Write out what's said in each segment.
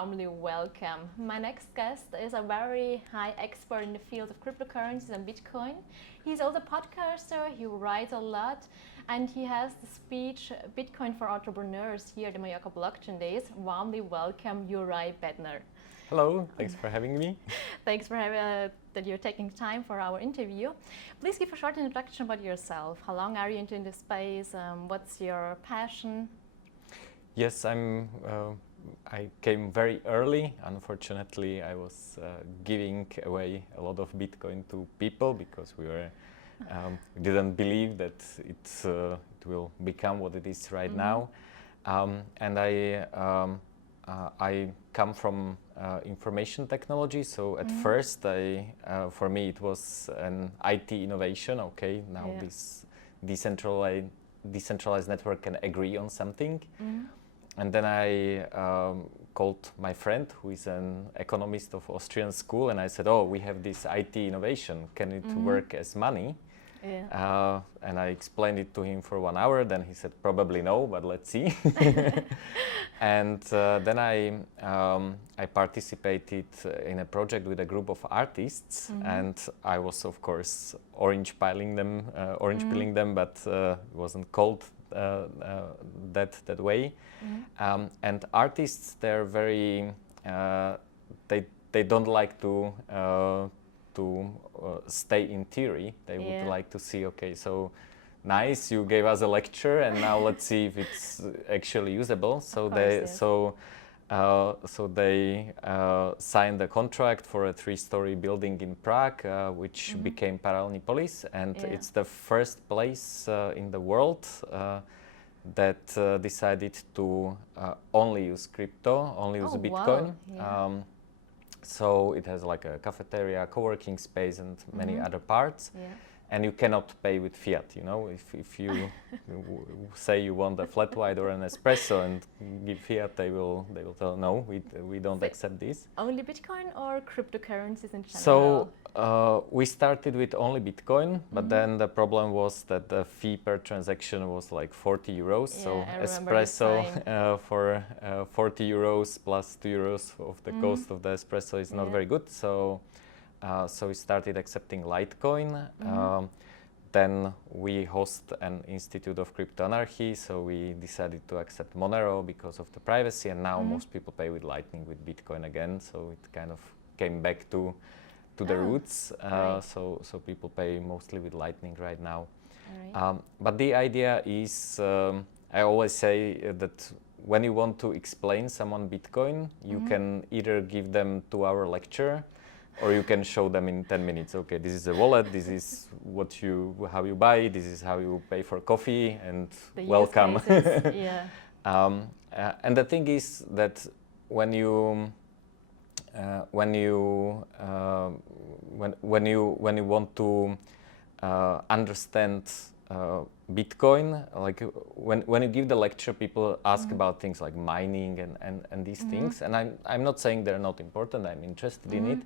warmly welcome. My next guest is a very high expert in the field of cryptocurrencies and Bitcoin. He's also a podcaster, he writes a lot, and he has the speech Bitcoin for Entrepreneurs here at the Mallorca Blockchain Days. Warmly welcome, Juraj Bednar. Hello, thanks for having me. Thanks for that you're taking time for our interview. Please give a short introduction about yourself. How long are you into this space? What's your passion? Yes, I came very early. Unfortunately, I was giving away a lot of Bitcoin to people because we didn't believe that it will become what it is right now. And I come from information technology, so at first for me it was an IT innovation. Okay, now this decentralized network can agree on something. And then I called my friend, who is an economist of Austrian school, and I said, oh, we have this IT innovation, can it work as money? Yeah. And I explained it to him for 1 hour, then he said, probably no, but let's see. And then I participated in a project with a group of artists, and I was, of course, orange pilling them, but it wasn't called that way. And artists, they're very, they don't like to stay in theory. They would like to see, okay, so nice, you gave us a lecture, and now let's see if it's actually usable. So they signed a contract for a 3-story building in Prague, which became Paralelní Polis, and it's the first place in the world that decided to only use crypto, only use Bitcoin. Wow. So it has like a cafeteria, co-working space, and many other parts. And you cannot pay with fiat. You know, if you say you want a flat white or an espresso and give fiat, they will tell no, we don't accept this. Only Bitcoin or cryptocurrencies in general? So we started with only Bitcoin, but then the problem was that the fee per transaction was like 40 euros. So espresso for 40 euros plus 2 euros of the cost of the espresso is not very good. So we started accepting Litecoin. Then we host an Institute of Crypto Anarchy, so we decided to accept Monero because of the privacy, and now most people pay with Lightning, with Bitcoin again, so it kind of came back to the roots. So people pay mostly with Lightning right now. But the idea is, I always say that when you want to explain someone Bitcoin, you can either give them 2-hour lecture, or you can show them in 10 minutes. Okay, this is a wallet, this is how you buy, this is how you pay for coffee, and welcome. And the thing is that when you want to understand Bitcoin, like when you give the lecture, people ask about things like mining and these things, and I'm not saying they're not important. I'm interested in it.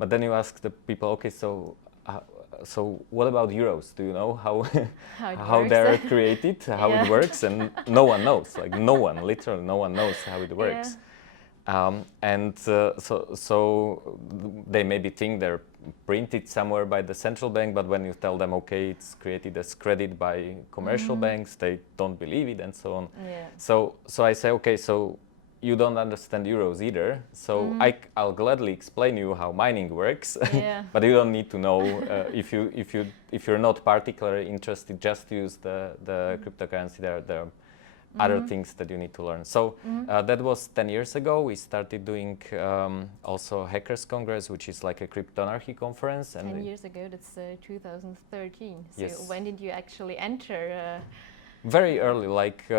But then you ask the people, okay, so what about euros? Do you know how they're created, how it works? And no one knows. Like literally no one knows how it works. So they maybe think they're printed somewhere by the central bank, but when you tell them, okay, it's created as credit by commercial banks, they don't believe it, and so on. So I say, okay, so you don't understand euros either, so I'll gladly explain you how mining works, but you don't need to know if you're not particularly interested. Just use the cryptocurrency. There are other things that you need to learn. So that was 10 years ago. We started doing also Hackers Congress, which is like a crypto anarchy conference. 10 years ago, that's 2013. So yes. When did you actually enter? Very early, like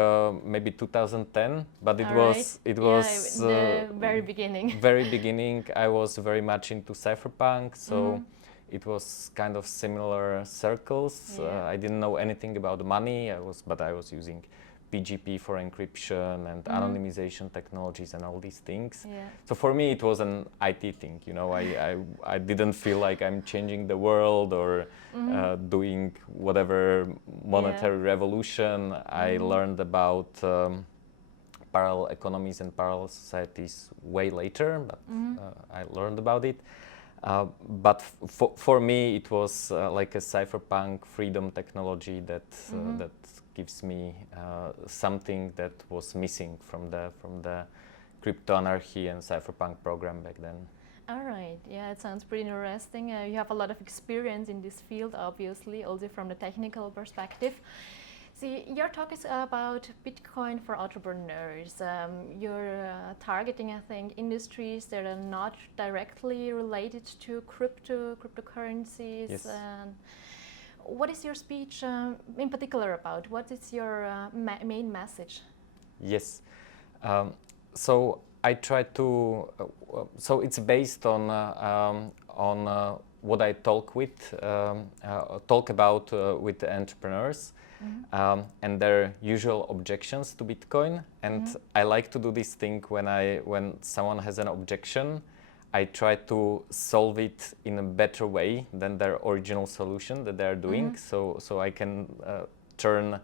maybe 2010, but it was the very beginning. Very beginning. I was very much into Cypherpunk, so it was kind of similar circles. I didn't know anything about money. But I was using PGP for encryption and anonymization technologies and all these things. So for me, it was an IT thing. You know, I didn't feel like I'm changing the world or doing whatever monetary revolution. I learned about parallel economies and parallel societies way later, but I learned about it. But for me, it was like a cypherpunk freedom technology that that gives me something that was missing from the crypto anarchy and cypherpunk program back then. All right, yeah, it sounds pretty interesting. You have a lot of experience in this field, obviously, also from the technical perspective. See, your talk is about Bitcoin for entrepreneurs. You're targeting, I think, industries that are not directly related to cryptocurrencies. Yes. What is your speech in particular about? What is your main message? Yes. So I try to. So it's based on what I talk about with the entrepreneurs. And their usual objections to Bitcoin. And I like to do this thing when someone has an objection, I try to solve it in a better way than their original solution that they are doing. So I can turn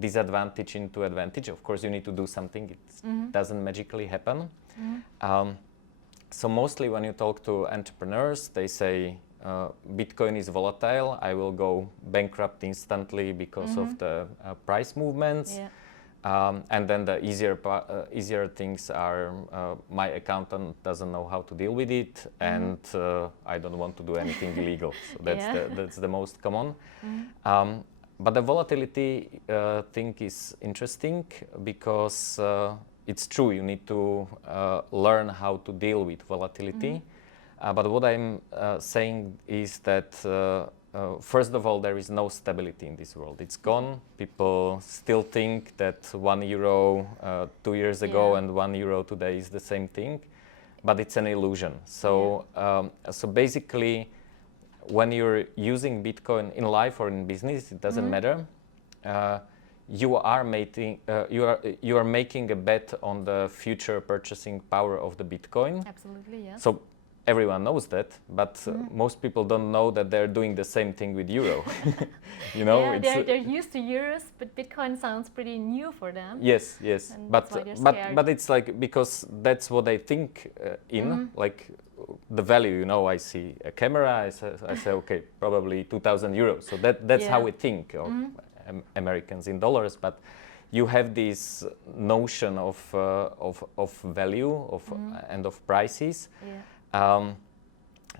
disadvantage into advantage. Of course, you need to do something. It doesn't magically happen. So mostly when you talk to entrepreneurs, they say, Bitcoin is volatile. I will go bankrupt instantly because of the price movements. Yeah. And then the easier things are my accountant doesn't know how to deal with it, and I don't want to do anything illegal. So that's the most common. But the volatility thing is interesting because it's true. You need to learn how to deal with volatility. But what I'm saying is that, first of all, there is no stability in this world. It's gone. People still think that €1 2 years ago and €1 today is the same thing, but it's an illusion. So, so basically, when you're using Bitcoin in life or in business, it doesn't matter. You are making a bet on the future purchasing power of the Bitcoin. Absolutely, yes. So everyone knows that, but most people don't know that they're doing the same thing with euro. You know, yeah, they're used to euros, but Bitcoin sounds pretty new for them. Yes, but it's like because that's what they think like the value. You know, I see a camera, I say okay, probably €2,000. So that's how we think of Americans in dollars, but you have this notion of value and of prices.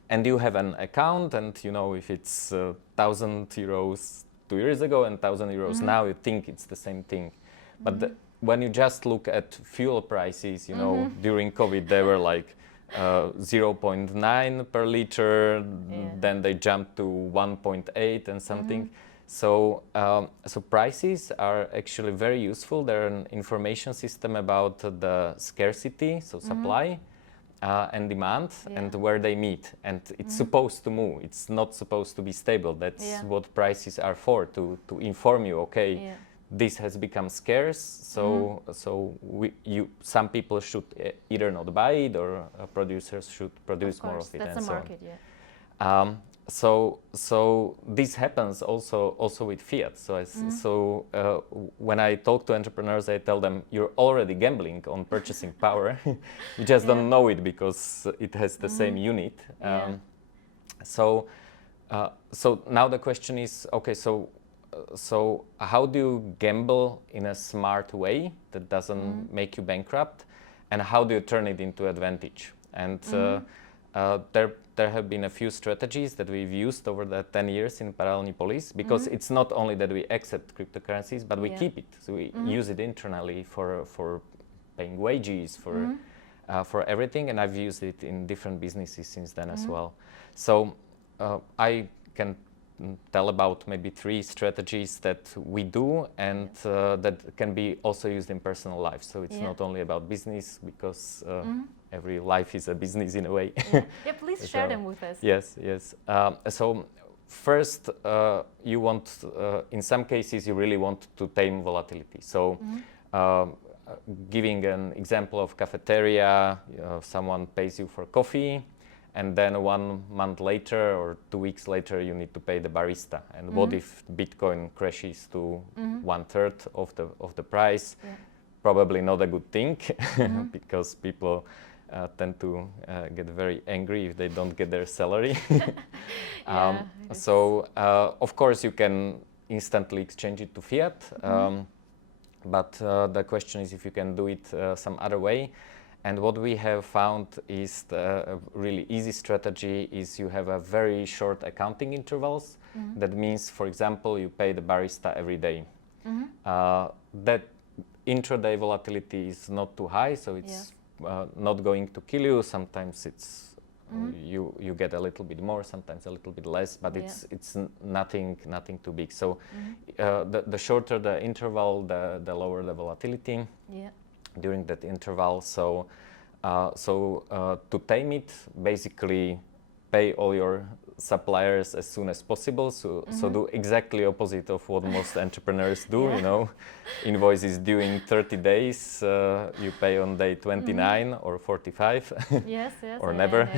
And you have an account, and you know if it's €1,000 2 years ago and €1,000 now, you think it's the same thing. But when you just look at fuel prices, you know, during COVID they were like 0.9 per liter, then they jumped to 1.8 and something. So, so prices are actually very useful. They're an information system about the scarcity, so supply, and demand, and where they meet. And it's supposed to move. It's not supposed to be stable. That's what prices are for, to inform you, okay, this has become scarce, so some people should either not buy it, or producers should produce more of it, that's and a so market, on. So this happens also with fiat. So when I talk to entrepreneurs, I tell them you're already gambling on purchasing power. You just don't know it because it has the same unit. So now the question is, okay, so how do you gamble in a smart way that doesn't make you bankrupt, and how do you turn it into advantage? And there have been a few strategies that we've used over the 10 years in Paralelní Polis, because it's not only that we accept cryptocurrencies, but we keep it. So we use it internally for paying wages, for everything, and I've used it in different businesses since then as well. So I can tell about maybe 3 strategies that we do, and that can be also used in personal life. So it's not only about business, because every life is a business in a way. Please share them with us. Yes. So first, you want, in some cases, you really want to tame volatility. So giving an example of cafeteria, someone pays you for coffee, and then 1 month later or 2 weeks later, you need to pay the barista. And what if Bitcoin crashes to 1/3 of the price? probably not a good thing because people tend to get very angry if they don't get their salary. So of course you can instantly exchange it to fiat, but the question is if you can do it some other way. And what we have found is a really easy strategy is you have a very short accounting intervals. That means, for example, you pay the barista every day. That intraday volatility is not too high, so it's not going to kill you. Sometimes it's you get a little bit more, sometimes a little bit less, but it's nothing too big. So the shorter the interval, the lower the volatility during that interval. So to tame it, basically pay all your suppliers as soon as possible. So do exactly opposite of what most entrepreneurs do. You know, invoice is due in 30 days. You pay on day 29 or 45. Or never.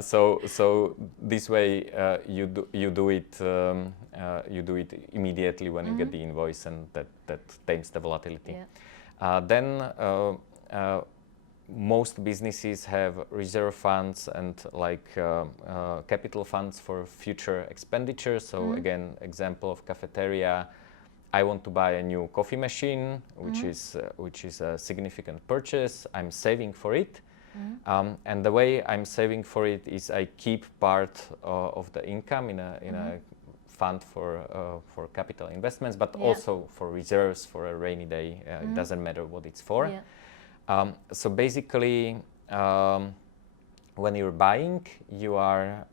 So this way you do it immediately when you get the invoice, and that tames the volatility. Then most businesses have reserve funds and capital funds for future expenditure. So again, example of cafeteria, I want to buy a new coffee machine, which is a significant purchase. I'm saving for it, and the way I'm saving for it is I keep part of the income in a fund for capital investments, but also for reserves for a rainy day. It doesn't matter what it's for. So basically, when you're buying, you are,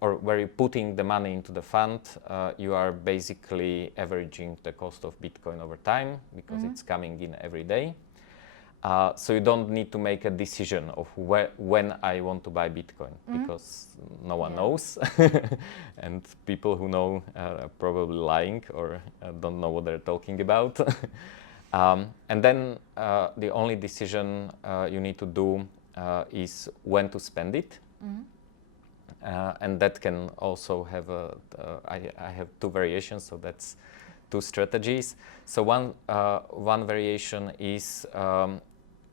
or where you're putting the money into the fund, you are basically averaging the cost of Bitcoin over time because it's coming in every day. So you don't need to make a decision of when I want to buy Bitcoin because no one knows. And people who know are probably lying or don't know what they're talking about. And then the only decision you need to do is when to spend it. And that can also have I have two variations, so that's two strategies. So one variation is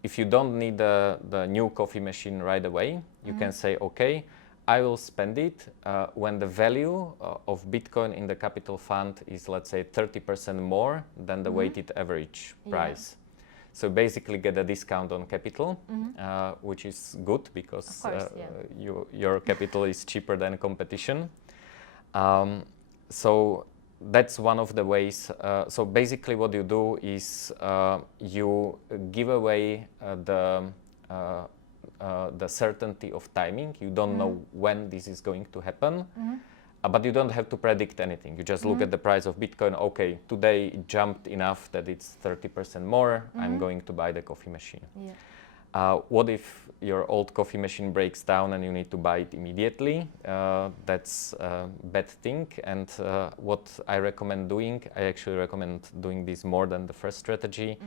if you don't need the new coffee machine right away, you can say, okay, I will spend it when the value of Bitcoin in the capital fund is, let's say, 30% more than the weighted average price. So basically get a discount on capital, which is good because your capital is cheaper than competition. So that's one of the ways. So basically what you do is you give away the certainty of timing. You don't know when this is going to happen, but you don't have to predict anything. You just look at the price of Bitcoin. Okay, today it jumped enough that it's 30% more. I'm going to buy the coffee machine. What if your old coffee machine breaks down and you need to buy it immediately? That's a bad thing. And what I recommend doing, I actually recommend doing this more than the first strategy,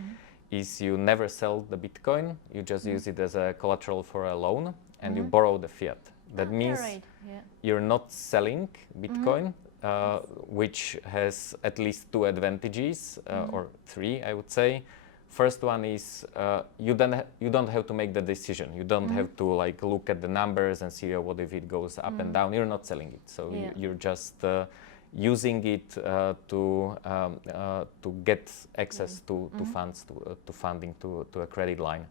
is you never sell the Bitcoin. You just use it as a collateral for a loan, and you borrow the fiat. That means you're not selling Bitcoin, which has at least two advantages, or three, I would say. First one is you don't have to make the decision. You don't have to look at the numbers and see what if it goes up and down. You're not selling it, so you're just using it to get access to funds, to funding, to a credit line.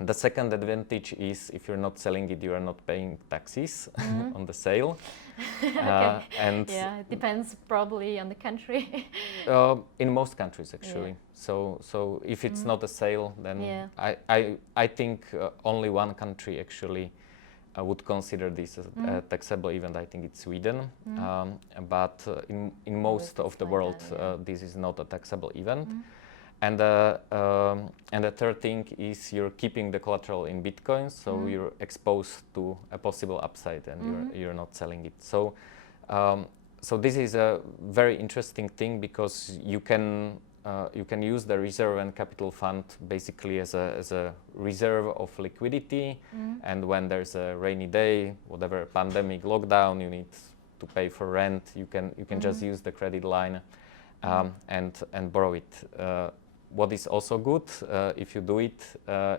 The second advantage is if you're not selling it, you are not paying taxes on the sale. And it depends probably on the country. In most countries, actually. So if it's not a sale, then I think only one country actually would consider this as a taxable event. I think it's Sweden. But in most of the world, this is not a taxable event. And the third thing is you're keeping the collateral in Bitcoin, so you're exposed to a possible upside, and you're not selling it. So this is a very interesting thing because you can use the reserve and capital fund basically as a reserve of liquidity. And when there's a rainy day, whatever pandemic lockdown, you need to pay for rent, you can just use the credit line. and borrow it. What is also good, if you do it,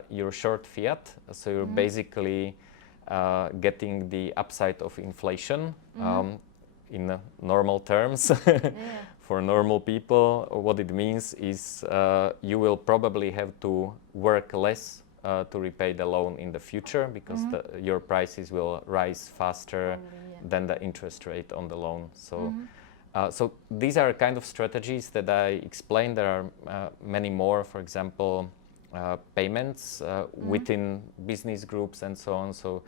you're short fiat, so you're basically getting the upside of inflation in normal terms. For normal people, what it means is you will probably have to work less to repay the loan in the future, because your prices will rise faster than the interest rate on the loan. So, so these are kind of strategies that I explained. There are many more, for example, payments within business groups and so on. So,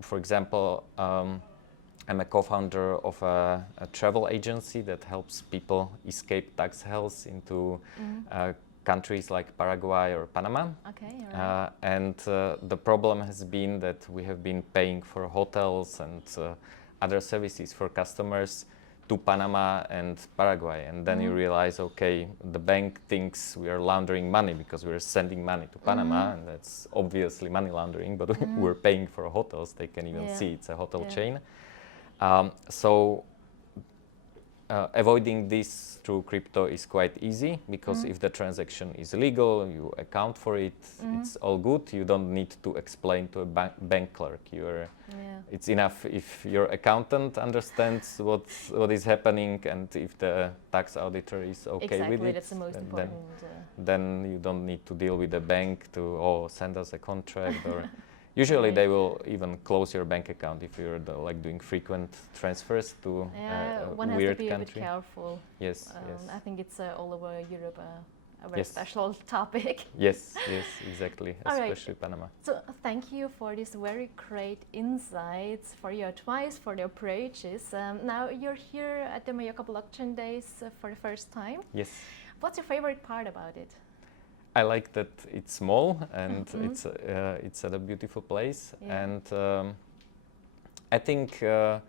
for example, I'm a co-founder of a travel agency that helps people escape tax hells into countries like Paraguay or Panama. Okay, right. And the problem has been that we have been paying for hotels and other services for customers to Panama and Paraguay. And then you realize, okay, the bank thinks we are laundering money because we're sending money to Panama, and that's obviously money laundering, but we're paying for hotels. They can even see it's a hotel chain. So avoiding this through crypto is quite easy, because if the transaction is legal, you account for it, it's all good. You don't need to explain to a bank clerk. It's enough if your accountant understands what is happening, and if the tax auditor is okay with it. That's the most important. Then you don't need to deal with the bank to send us a contract or. Usually they will even close your bank account if you're like doing frequent transfers to a one weird has to be country. A bit careful. Yes, I think it's all over Europe a very special topic. Yes, exactly, especially right. Panama. So thank you for this very great insights, for your advice, for the approaches. Now you're here at the Mallorca Blockchain Days for the first time. Yes. What's your favorite part about it? I like that it's small and it's at a beautiful place, and I think it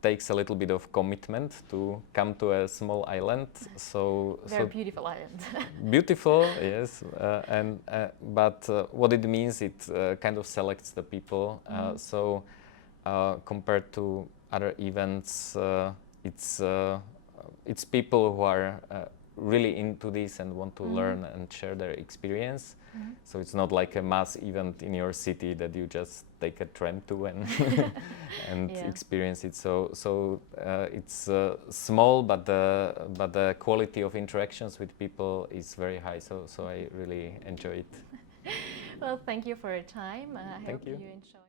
takes a little bit of commitment to come to a small island. So very beautiful island. Beautiful, yes, but what it means, it kind of selects the people. So compared to other events, it's people who are really into this and want to learn and share their experience. So it's not like a mass event in your city that you just take a tram to and experience it. So it's small, but the quality of interactions with people is very high. So I really enjoy it. Well, thank you for your time. I hope you enjoy.